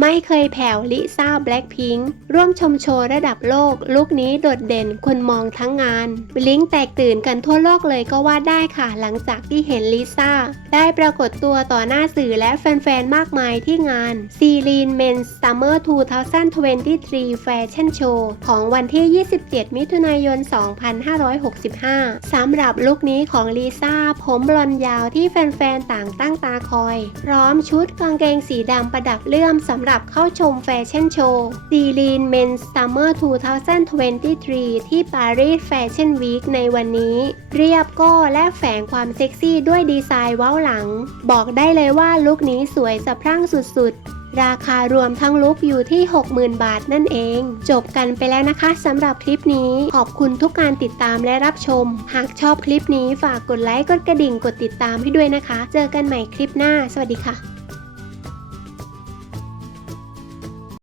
ไม่เคยแผ่วลิซ่าแบล็คพิงค์ร่วมชมโชว์ระดับโลก ลุคนี้โดดเด่นคนมองทั้งงานบลิงแตกตื่นกันทั่วโลกเลยก็ว่าได้ค่ะ หลังจากที่เห็นลิซ่า ได้ปรากฏตัวต่อหน้าสื่อและแฟนๆ มากมายที่งานซีรีนเมนส์ซัมเมอร์2023แฟชั่นโชว์ของวันที่ 27 มิถุนายน 2565 สำหรับลุคนี้ของลิซ่า ผมบลอนยาวที่แฟนๆ ต่างตั้งตาคอย พร้อมชุดกางเกงสีดำประดับเลื่อมสำหรับเข้าชมแฟชั่นโชว์ซีรีนเมนส์ซัมเมอร์2023 ที่ปารีสแฟชั่นวีคในวันนี้ เรียบก้และแฝงความเซ็กซี่ด้วยดีไซน์เว้าหลัง บอกได้เลยว่าลุคนี้สวยสะพรั่งสุดๆราคารวมทั้งลุกอยู่ที่ 60,000 บาทนั่นเอง จบกันไปแล้วนะคะสำหรับคลิปนี้ ขอบคุณทุกการติดตามและรับชม หากชอบคลิปนี้ฝากกดไลค์ กดกระดิ่ง กดติดตามให้ด้วยนะคะ เจอกันใหม่คลิปหน้า สวัสดีค่ะ